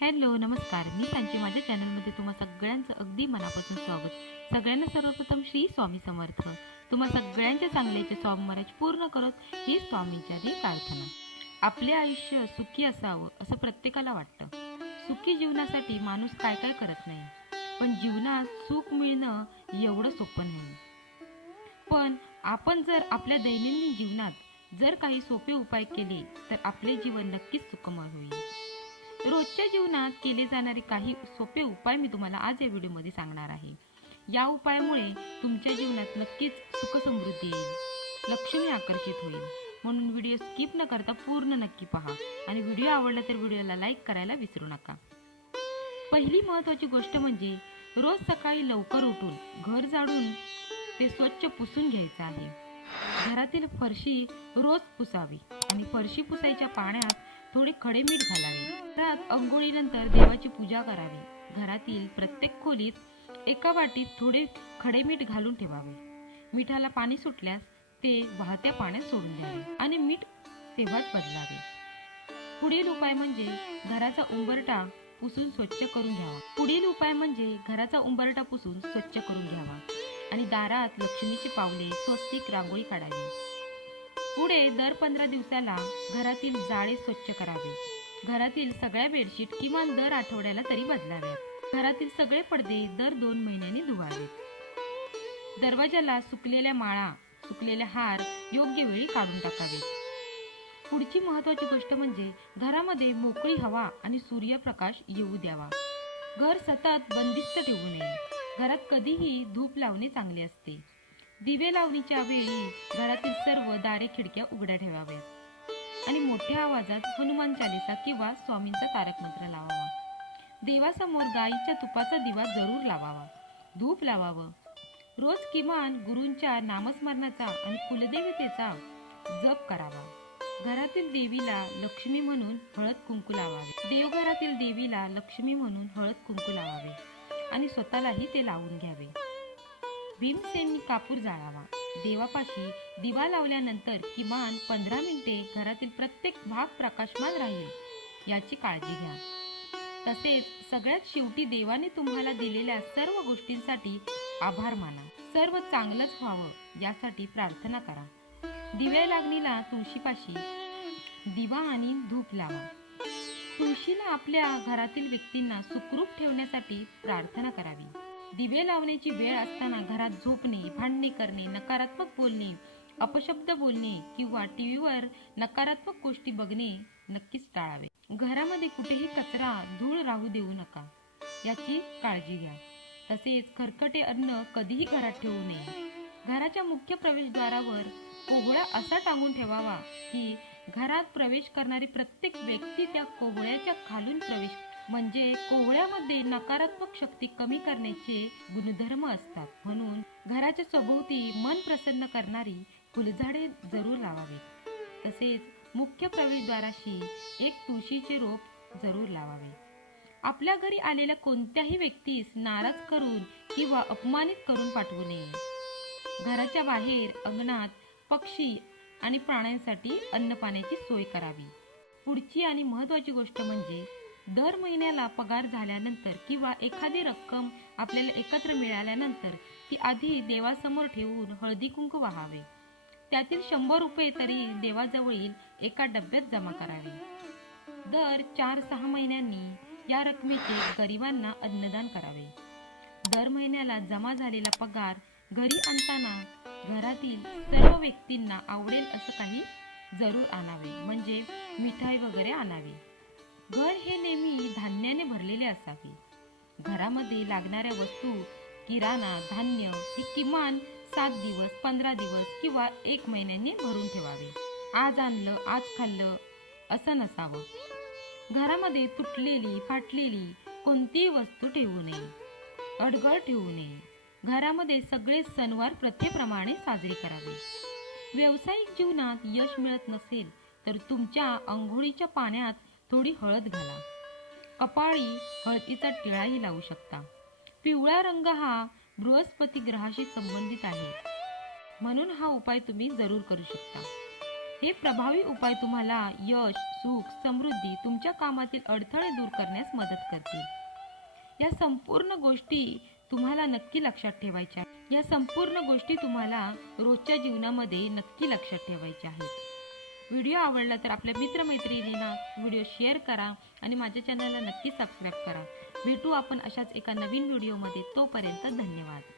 Hello नमस्कार. मी सांची माझ्या चॅनलमध्ये तुम्हा सगळ्यांचं अगदी मनापासून स्वागत. सगळ्यांना सर्वप्रथम श्री स्वामी समर्थ. तुम्हा सगळ्यांच्या चांगल्याचे स्वामी महाराज पूर्ण करत ही स्वामींच्यानी प्रार्थना. आपले आयुष्य सुखी असावं असं प्रत्येकाला वाटतं. सुखी जीवनासाठी माणूस काय काय करत नाही. पण जीवनात सुख मिळणं एवढं सोपं नाही. पण आपण जर आपल्या दैनंदिन जीवनात जर काही सोपे उपाय केले तर आपले जीवन नक्कीच सुखमय होईल. रोजच्या जीवनात केले जाणारे काही सोपे उपाय मी तुम्हाला आज या व्हिडिओमध्ये सांगणार आहे. या उपायामुळे तुमच्या जीवनात नक्कीच सुखसमृद्धी येईल. लक्ष्मी आकर्षित होईल. म्हणून व्हिडिओ स्किप न करता पूर्ण नक्की पहा आणि व्हिडिओ आवडला तर व्हिडिओला लाईक करायला विसरू नका. पहिली महत्वाची गोष्ट म्हणजे रोज सकाळी लवकर उठून घर झाडून ते स्वच्छ पुसून घ्यायचं आहे. घरातील फरशी रोज पुसावी आणि फरशी पुसायच्या पाण्यात थोडे खडे मीठ घालावे. घरात अंघोळीनंतर देवाची पूजा करावी. घरातील प्रत्येक खोलीत एका वाटीत थोडे खडे मीठ घालून ठेवावे. मिठाला पाणी सुटल्यास ते वाहत्या पाण्यात सोडून द्यावे आणि मीठ तेव्हाच बदलावे. पुढील उपाय म्हणजे घराचा उंबरटा पुसून स्वच्छ करून घ्यावा. पुढील उपाय म्हणजे घराचा उंबरटा पुसून स्वच्छ करून घ्यावा आणि दारात लक्ष्मीची पावले स्वस्तिक रांगोळी काढावी. पुढे दर पंधरा दिवसाला घरातील जाळे स्वच्छ करावे. घरातील सगळ्या बेडशीट किमान दर आठवड्याला तरी बदलाव्यात. घरातील सगळे पडदे दर दोन महिन्यांनी धुवावेत. दरवाजाला सुकलेल्या माळा सुकलेले हार योग्य वेळी काढून टाकावेत. पुढची महत्वाची गोष्ट म्हणजे घरामध्ये मोकळी हवा आणि सूर्यप्रकाश येऊ द्यावा. घर सतत बंदिस्त ठेवू नये. घरात कधीही धूप लावणे चांगले असते. दिवे लावणीच्या वेळी घरातील सर्व दारे खिडक्या उघड्या ठेवाव्यात आणि मोठ्या आवाजात हनुमान चालिसा किंवा स्वामींचा तारक मंत्र लावावा. देवासमोर गाईच्या तुपाचा दिवा जरूर लावावा. धूप लावावं. रोज किमान गुरूंच्या नामस्मरणाचा आणि कुलदेवतेचा जप करावा. घरातील देवीला लक्ष्मी म्हणून हळद कुंकू लावावे. देवघरातील देवीला लक्ष्मी म्हणून हळद कुंकू लावावे आणि स्वतःलाही ते लावून घ्यावे. भीमसेनी कापूर जाळावा. देवापाशी दिवा लावल्यानंतर किमान पंधरा मिनिटे घरातील प्रत्येक भाग प्रकाशमान राहील याची काळजी घ्या. तसेच सगळ्यात शेवटी देवाने तुम्हाला दिलेल्या सर्व गोष्टींसाठी आभार माना. सर्व चांगलंच व्हावं यासाठी प्रार्थना करा. दिव्या लागणीला तुळशीपाशी दिवा आणि धूप लावा. तुळशीला आपल्या घरातील व्यक्तींना सुखरूप ठेवण्यासाठी प्रार्थना करावी. दिवे लावण्याची वेळ असताना घरात झोपणे भांडणे करणे नकारात्मक बोलणे अपशब्द बोलणे किंवा टीव्हीवर नकारात्मक गोष्टी बघणे नक्कीच टाळावे. घरामध्ये कुठेही कचरा धूळ राहू देऊ नका. याची काळजी घ्या. तसेच खरकटे अन्न कधीही घरात ठेवू नये. घराच्या मुख्य प्रवेशद्वारावर कोहळा असा टांगून ठेवावा की घरात प्रवेश करणारी प्रत्येक व्यक्ती त्या कोहळ्याच्या खालून प्रवेश म्हणजे कोहळ्यामध्ये नकारात्मक शक्ती कमी करण्याचे गुणधर्म असतात. म्हणून घराच्या सभोवती मन प्रसन्न करणारी फुलझाडे जरूर लावावीत. तसेच मुख्य प्रवेशद्वाराशी एक तुळशीचे रोप जरूर लावावे. आपल्या घरी आलेल्या कोणत्याही व्यक्तीस नाराज करून किंवा अपमानित करून पाठवू नये. घराच्या बाहेर अंगणात पक्षी आणि प्राण्यांसाठी अन्नपाण्याची सोय करावी. पुढची आणि महत्वाची गोष्ट म्हणजे दर महिन्याला पगार झाल्यानंतर किंवा एखादी रक्कम आपल्याला एकत्र मिळाल्यानंतर ती आधी देवासमोर ठेवून हळदी कुंकू वाहावे. त्यातील शंभर रुपये तरी देवाजवळील एका डब्यात जमा करावे. दर चार सहा महिन्यांनी या रकमेचे गरिबांना अन्नदान करावे. दर महिन्याला जमा झालेला पगार घरी आणताना घरातील सर्व व्यक्तींना आवडेल असं काही जरूर आणावे. म्हणजे मिठाई वगैरे आणावी. घर हे नेहमी धान्याने भरलेले असावे. घरामध्ये लागणाऱ्या वस्तू किराणा धान्य हे किमान सात दिवस पंधरा दिवस किंवा एक महिन्याने भरून ठेवावे. आज आणलं आज खाल्लं असं नसावं. घरामध्ये तुटलेली फाटलेली कोणतीही वस्तू ठेवू नये. अडगळ ठेवू नये. घरामध्ये सगळे सणवार प्रथेप्रमाणे साजरे करावे. व्यावसायिक जीवनात यश मिळत नसेल तर तुमच्या अंघोळीच्या पाण्यात थोडी हळद घाला. कपाळी हळदीचा टिळाही लावू शकता. पिवळा रंग हा बृहस्पती ग्रहाशी संबंधित आहे. म्हणून हा उपाय तुम्ही जरूर करू शकता. हे प्रभावी उपाय तुम्हाला यश सुख समृद्धी तुमच्या कामातील अडथळे दूर करण्यास मदत करतील. या संपूर्ण गोष्टी तुम्हाला नक्की लक्षात ठेवायच्या या संपूर्ण गोष्टी तुम्हाला रोजच्या जीवनामध्ये नक्की लक्षात ठेवायच्या आहेत. व्हिडिओ आवडला तर आपल्या मित्रमैत्रिणींना व्हिडिओ शेअर करा आणि माझ्या चॅनलला नक्की सबस्क्राईब करा. भेटू आपण अशाच एका नवीन व्हिडिओमध्ये. तोपर्यंत धन्यवाद.